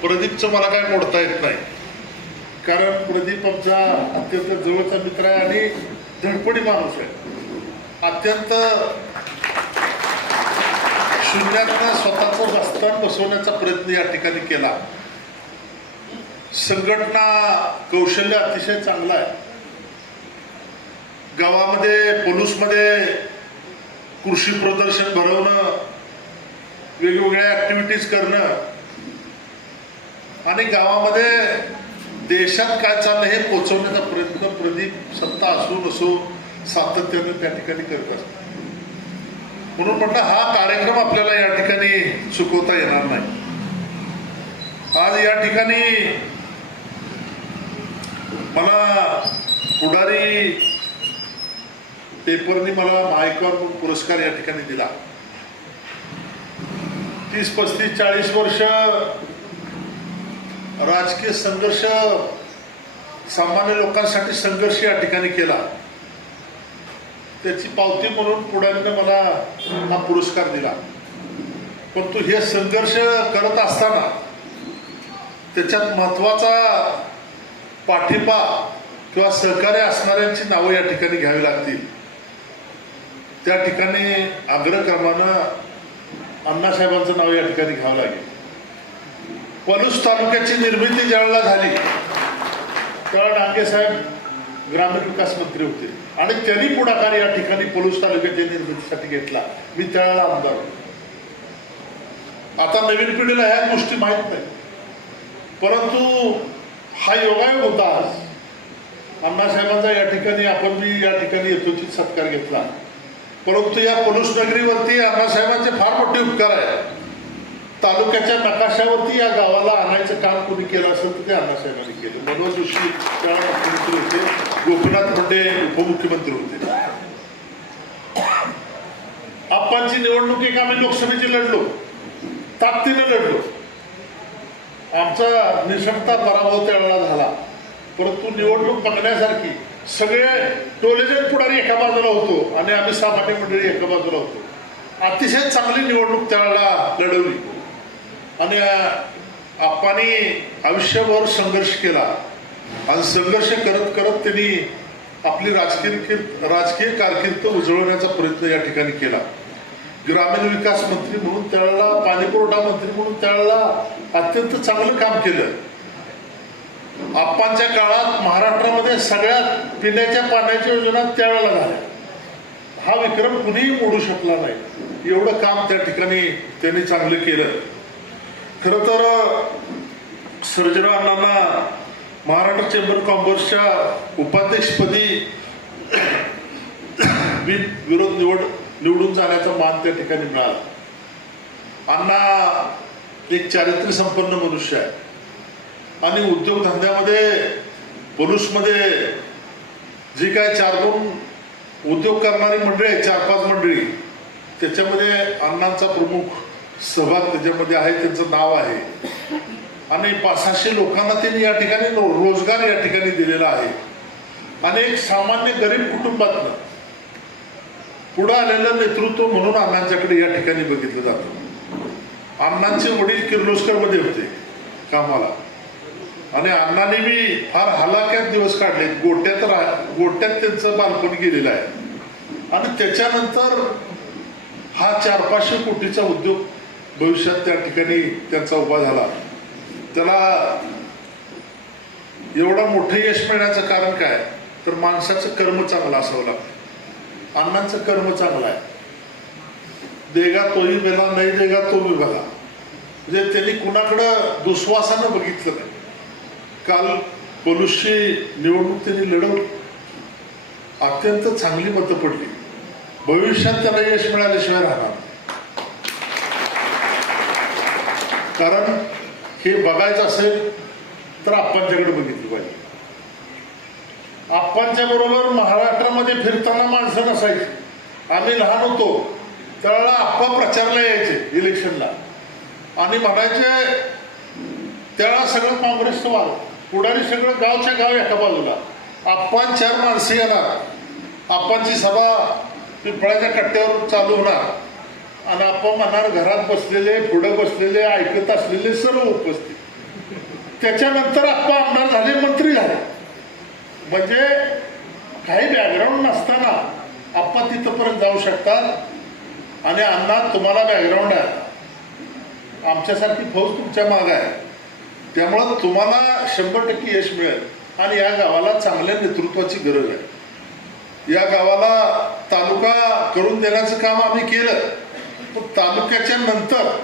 प्रदीपचं मला काय मोडता येत नाही, कारण प्रदीप आमचा अत्यंत जवळचा मित्र आहे आणि धडपडी माणूस आहे. अत्यंत शून्यातनं स्वतःचं बस्तान बसवण्याचा प्रयत्न या ठिकाणी केला. संघटना कौशल्य अतिशय चांगलं आहे. गावामध्ये पोलूसमध्ये कृषी प्रदर्शन भरवणं, वेगवेगळ्या ऍक्टिव्हिटीज करणं आणि गावामध्ये देशात काय चाललं हे पोचवण्याचा प्रयत्न प्रदीप सत्ता असो नसो सातत्याने त्या ठिकाणी करत असतात. म्हणून म्हटलं हा कार्यक्रम आपल्याला या ठिकाणी चुकवता येणार नाही. आज या ठिकाणी मला पुढारी पेपरनी मला महायुक्तावर पुरस्कार या ठिकाणी दिला. 30, 35, 40 वर्ष राजकीय संघर्ष, सामान्य लोकांसाठी संघर्ष या ठिकाणी केला. त्याची पावती म्हणून पुढारीनं मला हा पुरस्कार दिला. पण तू हे संघर्ष करत असताना त्याच्यात महत्वाचा पाठिंबा किंवा सहकार्य असणाऱ्यांची नावं या ठिकाणी घ्यावी लागतील. त्या ठिकाणी अग्रक्रमानं अण्णासाहेबांचं नाव या ठिकाणी घ्यावं लागेल. पलूस तालुक्याची निर्मिती ज्यावेळेला झाली त्यावेळेला डांगे साहेब ग्रामीण विकास मंत्री होते आणि त्यांनी पुढाकार या ठिकाणी पलूस तालुक्याच्या निर्मितीसाठी घेतला. मी त्यावेळेला आमदार होतो. आता नवीन पिढीला ह्या गोष्टी माहीत नाही, परंतु हा योगायोग होता. आज अण्णासाहेबांचा या ठिकाणी आपण मी या ठिकाणी यथोचित सत्कार घेतला. परंतु या पलूस नगरीवरती अण्णासाहेबांचे फार मोठे उपकार आहे. तालुक्याच्या नकाशावरती या गावाला आणायचं काम कोणी केलं असेल तर ते अण्णासाहेबांनी केलं. मनोहर जोशी त्यावेळेला मुख्यमंत्री होते, गोपीनाथ मुंडे उपमुख्यमंत्री होते. आप्पांची निवडणूक एक आम्ही लोकसभेची लढलो, ताकदीने लढलो. आमचा निशंकता पराभव त्यावेळेला झाला, परंतु निवडणूक बघण्यासारखी सगळे टोलेजन पुढारी एका बाजूला होतो आणि आम्ही सामान्य मंडळी एका बाजूला होतो. अतिशय चांगली निवडणूक त्यावेळेला लढवली आणि आप्पांनी आयुष्यभर संघर्ष केला आणि संघर्ष करत करत त्यांनी आपली राजकीय कारकीर्द उजळवण्याचा प्रयत्न या ठिकाणी केला. ग्रामीण विकास मंत्री म्हणून त्यावेळेला, पाणीपुरवठा मंत्री म्हणून त्यावेळेला अत्यंत चांगलं काम केलं. आप्पांच्या काळात महाराष्ट्रामध्ये सगळ्यात पिण्याच्या पाण्याच्या योजना त्यावेळेला झाल्या. हा विक्रम कुणीही मोडू शकला नाही. एवढं काम त्या ठिकाणी त्यांनी चांगलं केलं. खरं तर सर्जेराव अण्णांना महाराष्ट्र चेंबर कॉमर्सच्या उपाध्यक्षपदी निवडून जाण्याचा मान त्या ठिकाणी मिळाला. अण्णा एक चारित्र्य संपन्न मनुष्य आहे आणि उद्योगधंद्यामध्ये पलूसमध्ये जी काय 4-2 उद्योग करणारी मंडळी आहे, 4-5 मंडळी, त्याच्यामध्ये अण्णांचा प्रमुख सहभाग त्याच्यामध्ये आहे. त्यांचं नाव आहे आणि 500-600 लोकांना त्यांनी या ठिकाणी रोजगार या ठिकाणी दिलेला आहे. आणि एक सामान्य गरीब कुटुंबातनं पुढे आलेलं नेतृत्व म्हणून अण्णांच्याकडे या ठिकाणी बघितलं जातं. अण्णांचे वडील किर्लोस्कर मध्ये होते कामाला आणि अण्णांनी मी फार हलाख्यात दिवस काढले. गोट्यात त्यांचं बालपण गेलेलं आहे आणि त्याच्यानंतर हा 400-500 कोटीचा उद्योग भविष्यात त्या ठिकाणी त्यांचा उभा झाला. त्याला एवढं मोठं यश मिळण्याचं कारण काय तर माणसाचं कर्म चांगलं असावं लागतं. अण्णांचं कर्म चांगलं आहे. देगा तोही बेला, नाही देगा तो बी बघा. म्हणजे त्यांनी कुणाकडं दुस्वासानं बघितलं नाही. काल पलूसची निवडणूक त्यांनी लढवली, अत्यंत चांगली मतं पडली. भविष्यात त्याला यश मिळाल्याशिवाय राहणार, कारण हे बघायचं असेल तर आप्पांच्याकडे बघितलं पाहिजे. आप्पांच्या बरोबर महाराष्ट्रामध्ये फिरताना माणसं नसायची. आम्ही लहान होतो त्यावेळेला आप्पा प्रचारला यायचे इलेक्शनला आणि म्हणायचे, त्यावेळेला सगळं काँग्रेसचं वार, पुढारी सगळं गावच्या गाव एका बाजूला, आप्पा 4 माणसं येणार, आप्पांची सभा पिंपळाच्या कट्ट्यावर चालू होणार आणि आपण म्हणणार घरात बसलेले, पुढे बसलेले, ऐकत असलेले सर्व उपस्थित. त्याच्यानंतर आप्पा आमदार झाले, मंत्री झाले. म्हणजे काही बॅकग्राऊंड नसताना आप्पा तिथपर्यंत जाऊ शकतात. आणि अण्णा तुम्हाला बॅकग्राऊंड आहे, आमच्यासारखी फौज तुमच्या मागे आहे, त्यामुळं तुम्हाला 100% यश मिळेल. आणि या गावाला चांगल्या नेतृत्वाची गरज आहे. या गावाला तालुका करून देण्याचं काम आम्ही केलं, पण तालुक्याच्या नंतर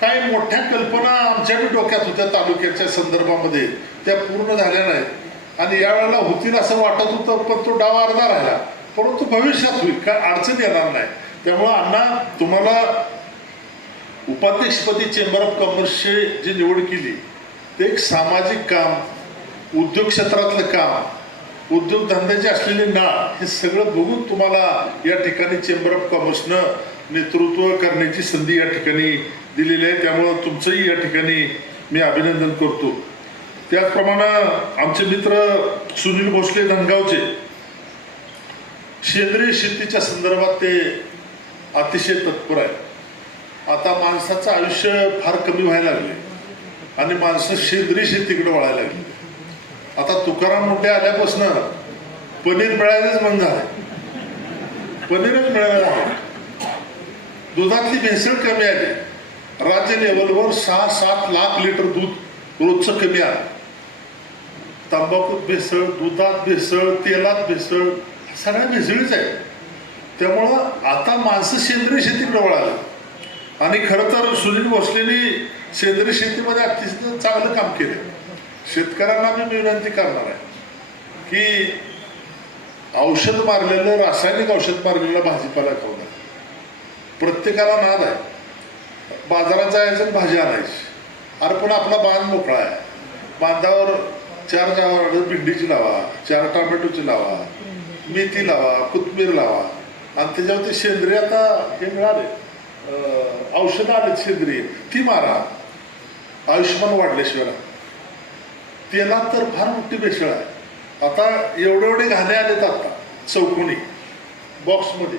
काही मोठ्या कल्पना आमच्या बी डोक्यात होत्या तालुक्याच्या संदर्भामध्ये, त्या पूर्ण झाल्या नाहीत. आणि यावेळेला होतील असं वाटत होतं, पण तो डाव अर्धा राहिला. परंतु भविष्यात होईल, काय अडचण येणार नाही. त्यामुळं अण्णा तुम्हाला उपाध्यक्षपदी चेंबर ऑफ कॉमर्सची जी निवड केली, ते एक सामाजिक काम, उद्योग क्षेत्रातलं काम, उद्योगधंद्याची असलेली नाळ, हे सगळं बघून तुम्हाला या ठिकाणी चेंबर ऑफ कॉमर्सनं नेतृत्व करण्याची संधी या ठिकाणी दिलेली आहे. त्यामुळं तुमचंही या ठिकाणी मी अभिनंदन करतो. त्याचप्रमाणे आमचे मित्र सुनील भोसले धनगावचे, सेंद्रिय शेतीच्या संदर्भात ते अतिशय तत्पर आहे. आता माणसाचं आयुष्य फार कमी व्हायला लागले आणि माणसं सेंद्रिय शेतीकडे वळायला लागली. आता तुकाराम मुंडे आल्यापासून पनीर मिळायलाच बंद झालं, पनीरच मिळायला आहे. दुधातली भेसळ कमी आली. राज्य लेवलवर 6-7 लाख लिटर दूध रोजचं कमी आलं. तंबाखूत भेसळ, दुधात भेसळ, तेलात भेसळ, सगळ्या भेसळीच आहे. त्यामुळं आता माणसं सेंद्रिय शेतीकडे वळालं. आणि खरं तर सुनील भोसलेंनी सेंद्रिय शेतीमध्ये अतिशय चांगलं काम केलं. शेतकऱ्यांना मी विनंती करणार आहे की औषध मारलेलं, रासायनिक औषध मारलेलं भाजीपाला खाऊ नये. प्रत्येकाला नाद आहे, बाजारात जायचं आणि भाजी आणायची. अरे पण आपला बांध मोकळा आहे, बांधावर 4 झाडं भेंडीची लावा, 4 टोमॅटोची लावा, मेथी लावा, कोथिंबीर लावा. आणि त्याच्यावर ते सेंद्रिय आता हे मिळाले, औषधं आलेत सेंद्रिय, ती मारा. आयुष्यमान वाढल्याशिवाय. तेलात तर फार मोठी भेसळ आहे. आता एवढे घाणे आलेत आता चौकोनी बॉक्समध्ये,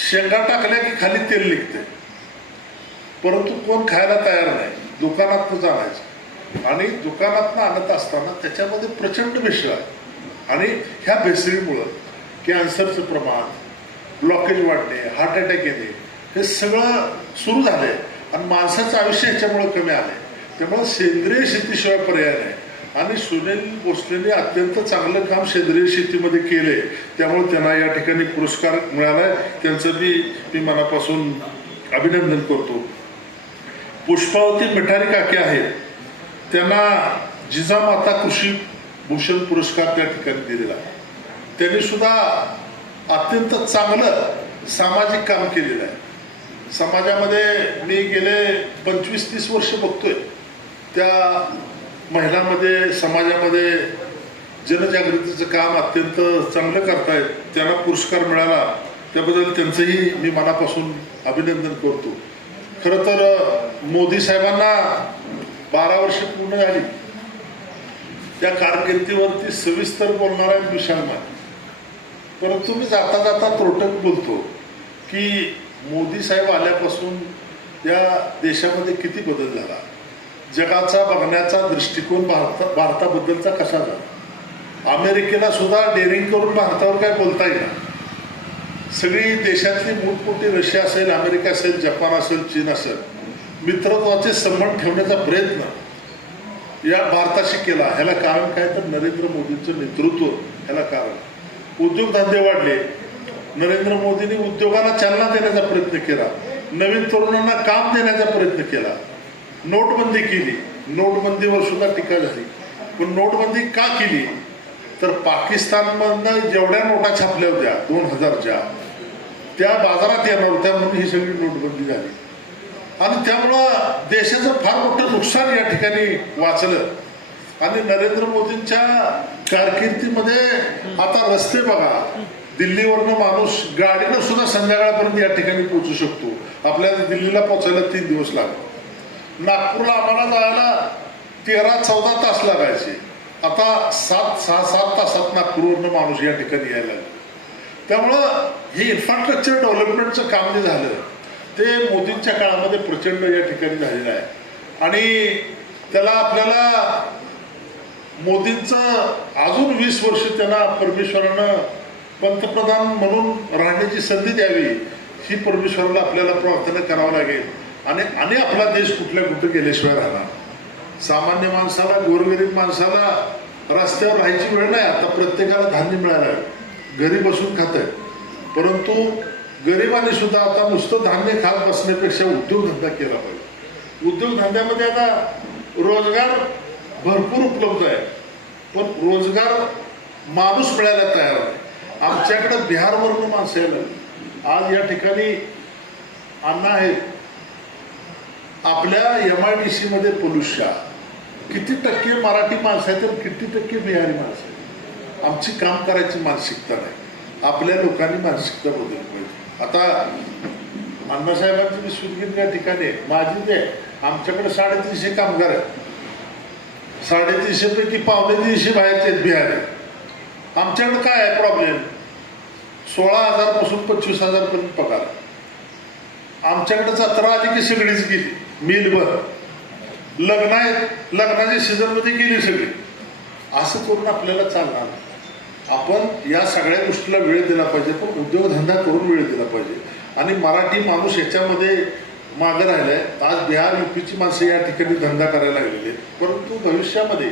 शेंगा टाकल्या की खाली तेल निघते, परंतु कोण खायला तयार नाही. दुकानातनं जाण्याचं आणि दुकानातनं आणत असताना त्याच्यामध्ये प्रचंड भेसळ आहे. आणि ह्या भेसळीमुळं कॅन्सरचं प्रमाण, ब्लॉकेज वाढणे, हार्ट अटॅक येणे, हे सगळं सुरू झालंय. आणि माणसाचं आयुष्य ह्याच्यामुळं कमी आलंय. त्यामुळं सेंद्रिय शेतीशिवाय पर्याय नाही. आणि सुनील भोसलेंनी अत्यंत चांगलं काम सेंद्रिय शेतीमध्ये केले, त्यामुळे त्यांना या ठिकाणी पुरस्कार मिळालाय. त्यांचं मी मनापासून अभिनंदन करतो. पुष्पावती मिठारी काकी आहेत, त्यांना जिजामाता कृषी भूषण पुरस्कार त्या ठिकाणी दिलेला आहे. त्यांनी सुद्धा अत्यंत चांगलं सामाजिक काम केलेलं आहे. समाजामध्ये मी गेले 25-30 वर्ष बघतोय, त्या महिलांमध्ये, समाजामध्ये जनजागृतीचं काम अत्यंत चांगलं करतायत. त्यांना पुरस्कार मिळाला, त्याबद्दल त्यांचंही मी मनापासून अभिनंदन करतो. खरं तर मोदी साहेबांना 12 वर्ष पूर्ण झाली. त्या कारकिर्दीवरती सविस्तर बोलणारा एक विशाल मान. परंतु मी जाता जाता त्रोटक बोलतो की मोदी साहेब आल्यापासून या देशामध्ये किती बदल झाला. जगाचा बघण्याचा दृष्टिकोन भारताबद्दलचा कसा झाला. अमेरिकेला सुद्धा डेअरिंग करून भारतावर काय बोलता येईल. सगळी देशातली मोठमोठी रशिया असेल, अमेरिका असेल, जपान असेल, चीन असेल, मित्रत्वाचे संबंध ठेवण्याचा प्रयत्न या भारताशी केला. ह्याला कारण काय तर नरेंद्र मोदींचं नेतृत्व ह्याला कारण. उद्योगधंदे वाढले, नरेंद्र मोदींनी उद्योगाला चालना देण्याचा प्रयत्न केला, नवीन तरुणांना काम देण्याचा प्रयत्न केला. नोटबंदी केली, नोटबंदीवर सुद्धा टीका झाली. पण नोटबंदी का केली तर पाकिस्तानमधनं जेवढ्या नोटा छापल्या होत्या 2000च्या, त्या बाजारात येणार होत्या म्हणून ही सगळी नोटबंदी झाली. आणि त्यामुळं देशाचं फार मोठं नुकसान या ठिकाणी वाचलं. आणि नरेंद्र मोदींच्या कारकिर्दीमध्ये आता रस्ते बघा, दिल्लीवरनं माणूस गाडीनं सुद्धा संध्याकाळपर्यंत या ठिकाणी पोहोचू शकतो. आपल्याला दिल्लीला पोहोचायला 3 दिवस लागतात. नागपूरला आम्हाला जायला 13-14 तास लागायचे. आता 6-7 तासात नागपूरवरनं माणूस या ठिकाणी यायला लागला. त्यामुळं हे इन्फ्रास्ट्रक्चर डेव्हलपमेंटचं काम जे झालं ते मोदींच्या काळामध्ये प्रचंड या ठिकाणी झालेलं आहे. आणि त्याला आपल्याला मोदींचं अजून 20 वर्ष त्यांना परमेश्वरानं पंतप्रधान म्हणून राहण्याची संधी द्यावी, ही परमेश्वराला आपल्याला प्रार्थना करावं लागेल. आणि आपला देश कुठल्या कुठे गेल्याशिवाय राहणार. सामान्य माणसाला, गोरगरीब माणसाला रस्त्यावर राहायची वेळ नाही. आता प्रत्येकाला धान्य मिळालं, घरी बसून खात आहे. परंतु गरिबांनी सुद्धा आता नुसतं धान्य खात बसण्यापेक्षा उद्योगधंदा केला पाहिजे. उद्योगधंद्यामध्ये आता रोजगार भरपूर उपलब्ध आहे, पण रोजगार माणूस मिळायला तयार आहे. आमच्याकडे बिहारवरून माणसं यायला. आज या ठिकाणी अण्णा आहेत, आपल्या MIDC मध्ये पोलिसच्या किती टक्के मराठी माणसं आहेत आणि किती टक्के बिहारी माणसं आहेत. आमची काम करायची मानसिकता नाही. आपल्या लोकांनी मानसिकता बदलली पाहिजे. आता अण्णासाहेबांची मी सूतगिरी या ठिकाणी माझी ते आमच्याकडे 350 कामगार आहेत. 350 पैकी 250 बाहेरचे आहेत, बिहारी. आमच्याकडे काय आहे प्रॉब्लेम? 16,000 पासून 25,000 पर्यंत पगार. आमच्याकडे जत्रा आली की सगळीच गेली, मिलभर. लग्न आहेत, लग्नाच्या सीझनमध्ये गेली सगळी. असं करून आपल्याला चालणार. आपण या सगळ्या गोष्टीला वेळ दिला पाहिजे, पण उद्योगधंदा करून वेळ दिला पाहिजे. आणि मराठी माणूस याच्यामध्ये मागे राहिलाय. आज बिहार UPची माणसं या ठिकाणी धंदा करायला लागलेली आहेत. परंतु भविष्यामध्ये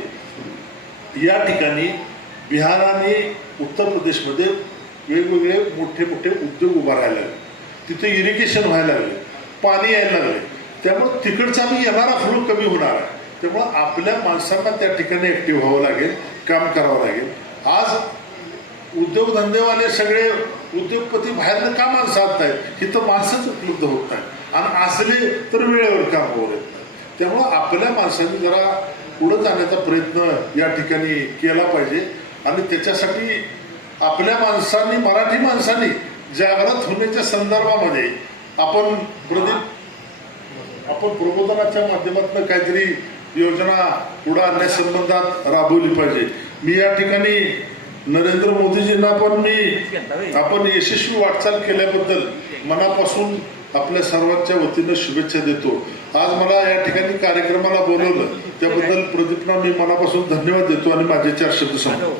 या ठिकाणी बिहार आणि उत्तर प्रदेशमध्ये वेगवेगळे मोठे मोठे उद्योग उभा राहायला लागले. तिथे इरिगेशन व्हायला लागले, पाणी यायला लागले. त्यामुळे तिकडचा मी येणारा फ्लो कमी होणार आहे. त्यामुळं आपल्या माणसांना त्या ठिकाणी ॲक्टिव्ह व्हावं लागेल, काम करावं लागेल. आज उद्योगधंदेवाले सगळे उद्योगपती बाहेरनं का माणसं आणत आहेत? इथं माणसंच उपलब्ध होत नाहीत आणि असले तर वेळेवर काम होत नाहीत. त्यामुळं आपल्या माणसांनी जरा पुढं जाण्याचा प्रयत्न या ठिकाणी केला पाहिजे. आणि त्याच्यासाठी आपल्या माणसांनी, मराठी माणसांनी जागृत होण्याच्या संदर्भामध्ये आपण प्रबोधनाच्या माध्यमातून काहीतरी योजना पुढे आणण्यासंबंधात राबवली पाहिजे. मी या ठिकाणी नरेंद्र मोदीजींना पण आपण यशस्वी वाटचाल केल्याबद्दल मनापासून आपल्या सर्वांच्या वतीनं शुभेच्छा देतो. आज मला या ठिकाणी कार्यक्रमाला बोलवलं त्याबद्दल प्रदीपना मी मनापासून धन्यवाद देतो आणि माझे 4 शब्द सांगतो.